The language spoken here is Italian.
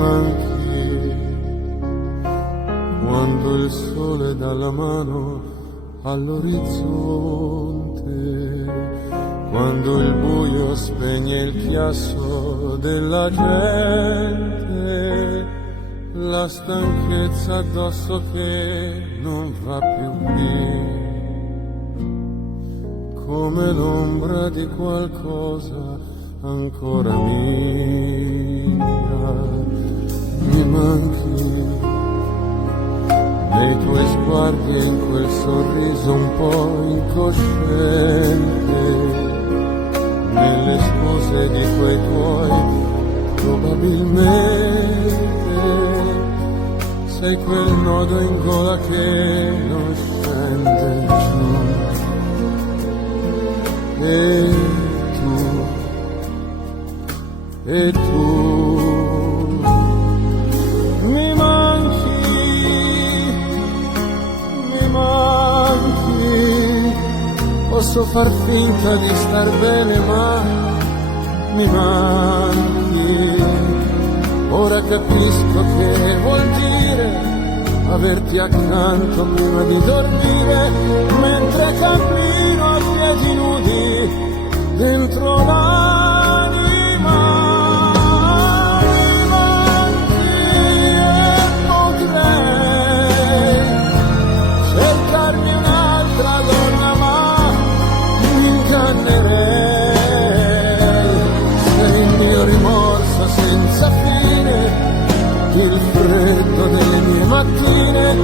manchi quando il sole dà la mano all'orizzonte, quando il buio spegne il chiasso della gente, la stanchezza addosso che non va più via, come l'ombra di qualcosa ancora mia. Mi manchi nei tuoi sguardi e in quel sorriso un po' incosciente, nelle scuse di quei tuoi probabilmente sei quel nodo in gola che non scende giù. E tu mi manchi, posso far finta di star bene ma mi manchi, ora capisco che vuol dire averti accanto prima di dormire, mentre cammino a piedi nudi dentro l'anima. Mi manchi e potrei cercarmi un'altra donna, ma mi ingannerei. Sei il mio rimorso senza fine, il freddo delle mie mattine,